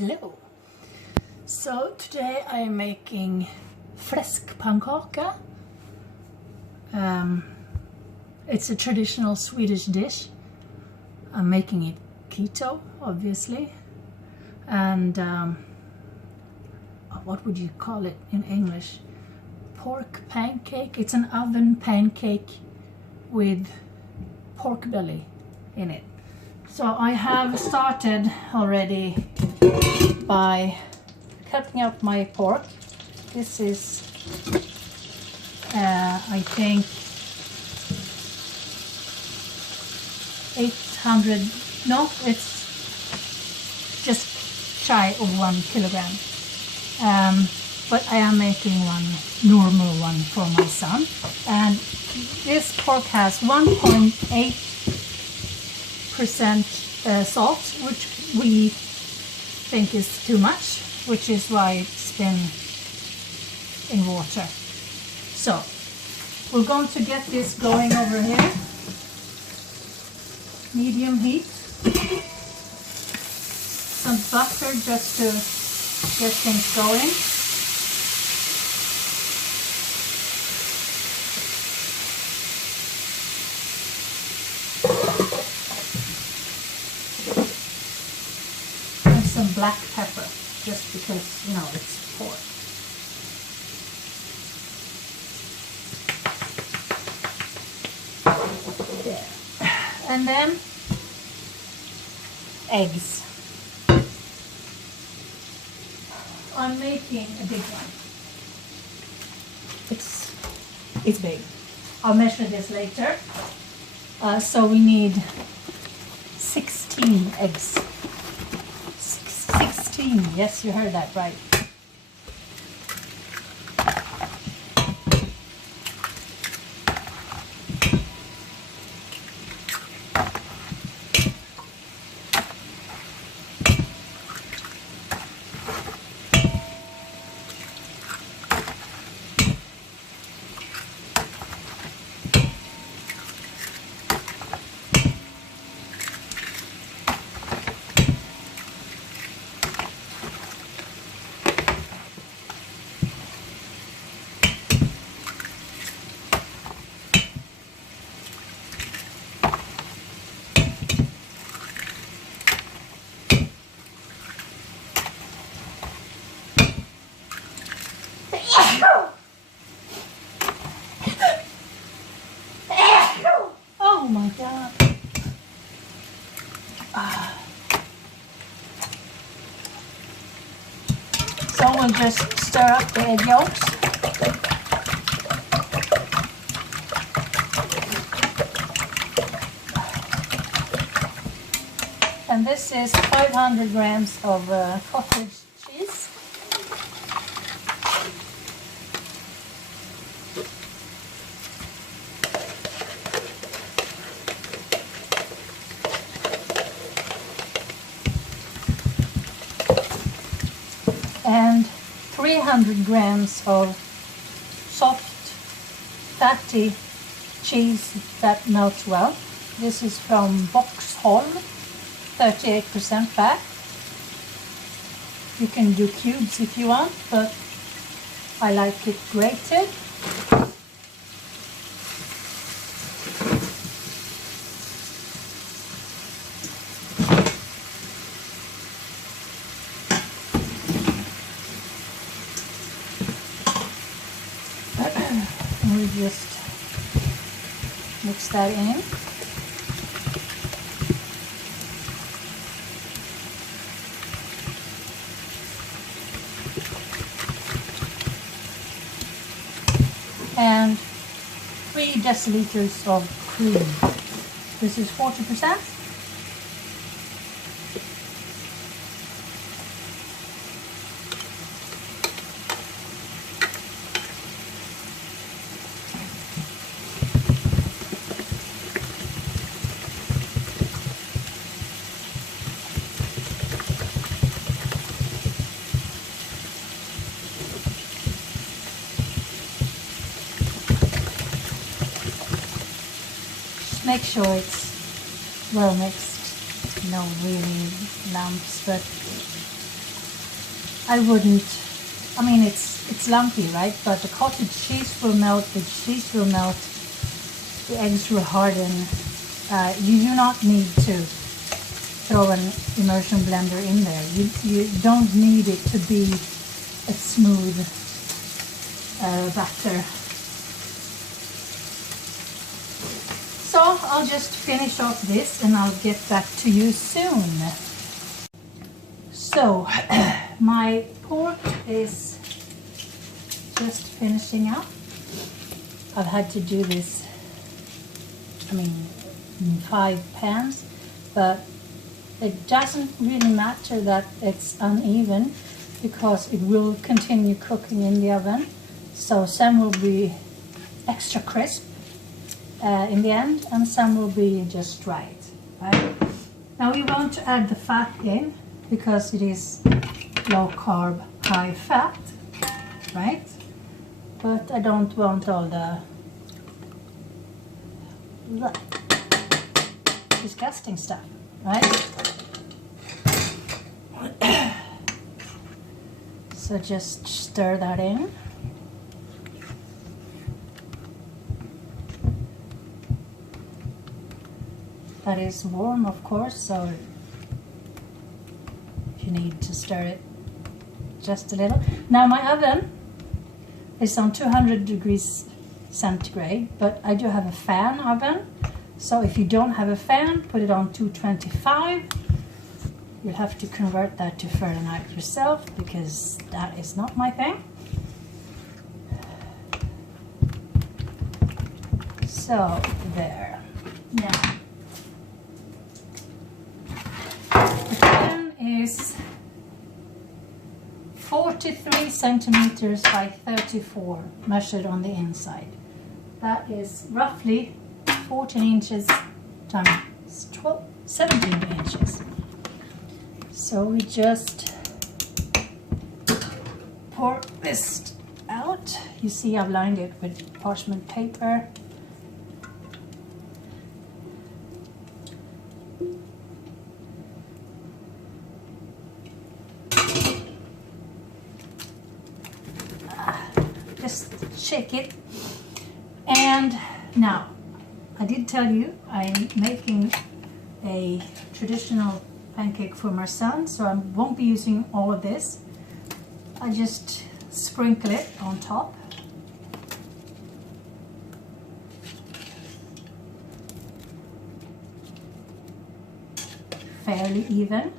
Hello! So today I am making fläsk pancake. It's a traditional Swedish dish. I'm making it keto, obviously. And what would you call it in English? Pork pancake. It's an oven pancake with pork belly in it. So I have started already by cutting up my pork. This is, I think, 800, no, it's just shy of 1 kilogram. But I am making one normal one for my son. And this pork has 1.8% salt, which we think is too much, which is why it's been in water. So we're going to get this going over here, medium heat, some butter just to get things going. Some black pepper, just because, you know, it's pork. There. And then eggs. I'm making a big one. It's big. I'll measure this later. So we need 16 eggs. 16, yes, you heard that right. Oh my God. So we'll just stir up the egg yolks. And this is 500 grams of cottage cheese. And 300 grams of soft, fatty cheese that melts well. This is from Boxholm, 38% fat. You can do cubes if you want, but I like it grated. We just mix that in. And 3 deciliters of cream. This is 40%. Make sure it's well mixed, no really lumps, but I wouldn't, I mean it's lumpy, right? But the cottage cheese will melt, the cheese will melt, the eggs will harden. You do not need to throw an immersion blender in there. You don't need it to be a smooth batter. So I'll just finish off this and I'll get back to you soon. So my pork is just finishing up. I've had to do this, I mean, in 5 pans, but it doesn't really matter that it's uneven because it will continue cooking in the oven. So some will be extra crisp in the end, and some will be just right. Now we want to add the fat in because it is low carb, high fat, right? But I don't want all the disgusting stuff, right? So just stir that in. That is warm, of course, so you need to stir it just a little. Now my oven is on 200 degrees centigrade, but I do have a fan oven. So if you don't have a fan, put it on 225. You'll have to convert that to Fahrenheit yourself because that is not my thing. So there. Now the pan is 43 centimeters by 34 measured on the inside. That is roughly 14 inches times 17 inches. So we just pour this out. You see I've lined it with parchment paper. Just shake it. And now, I did tell you I'm making a traditional pancake for my son, so I won't be using all of this. I just sprinkle it on top. Fairly even.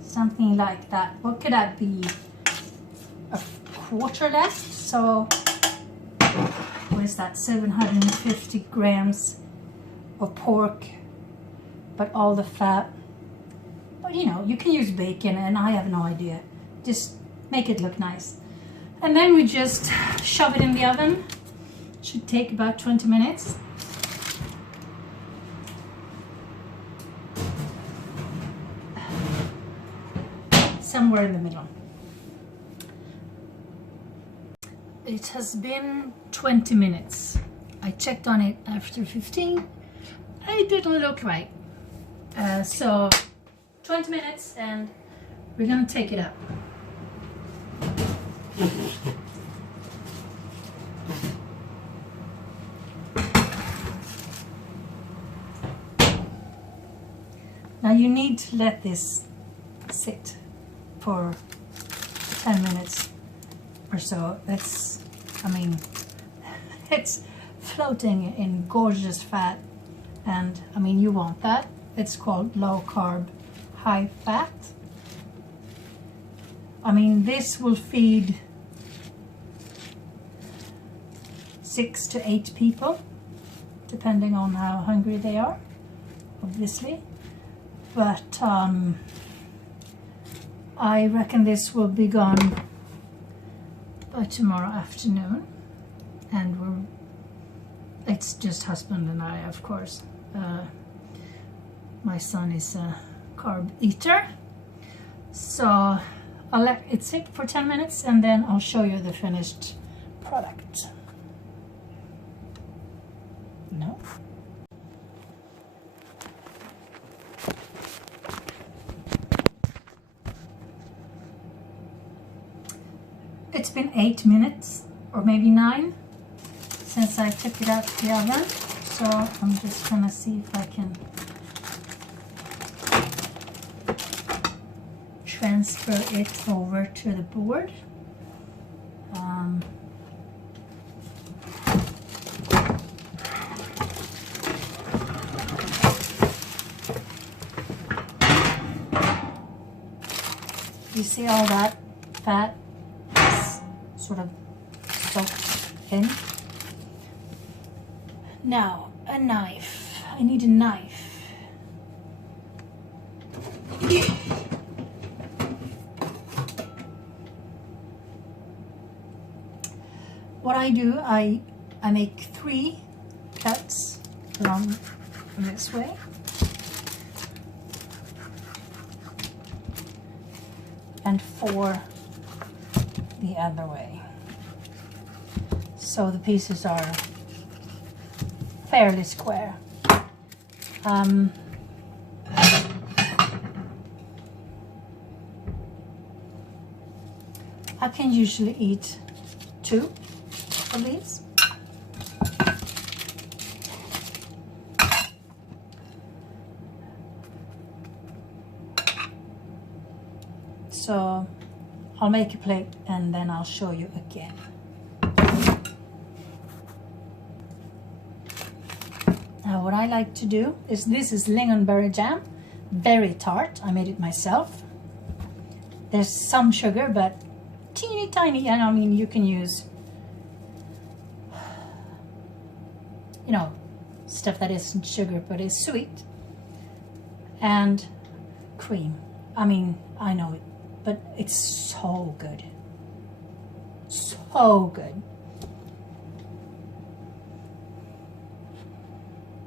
Something like that. What could that be? A quarter left. So what is that? 750 grams of pork, but all the fat. But you know, you can use bacon, and I have no idea. Just make it look nice. And then we just shove it in the oven. Should take about 20 minutes. Somewhere in the middle. It has been 20 minutes. I checked on it after 15. It didn't look right. So 20 minutes and we're gonna take it up. Now you need to let this sit for 10 minutes or so. It's, I mean, it's floating in gorgeous fat, and I mean, you want that. It's called low carb, high fat. I mean, this will feed 6 to 8 people, depending on how hungry they are, obviously. But I reckon this will be gone by tomorrow afternoon, and it's just husband and I, of course. My son is a carb eater, so I'll let it sit for 10 minutes and then I'll show you the finished product. It's been 8 minutes or maybe 9 since I took it out of the oven, so I'm just gonna see if I can transfer it over to the board. You see all that fat is sort of soaked in. Now, a knife. I need a knife. What I do, I make 3 cuts along this way. And 4 the other way. So the pieces are fairly square. I can usually eat 2 of these. So I'll make a plate and then I'll show you again. Now what I like to do is, this is lingonberry jam, very tart. I made it myself. There's some sugar, but teeny tiny, and I mean you can use, you know, stuff that isn't sugar but is sweet. And cream. I mean, I know it, but it's so good. So good.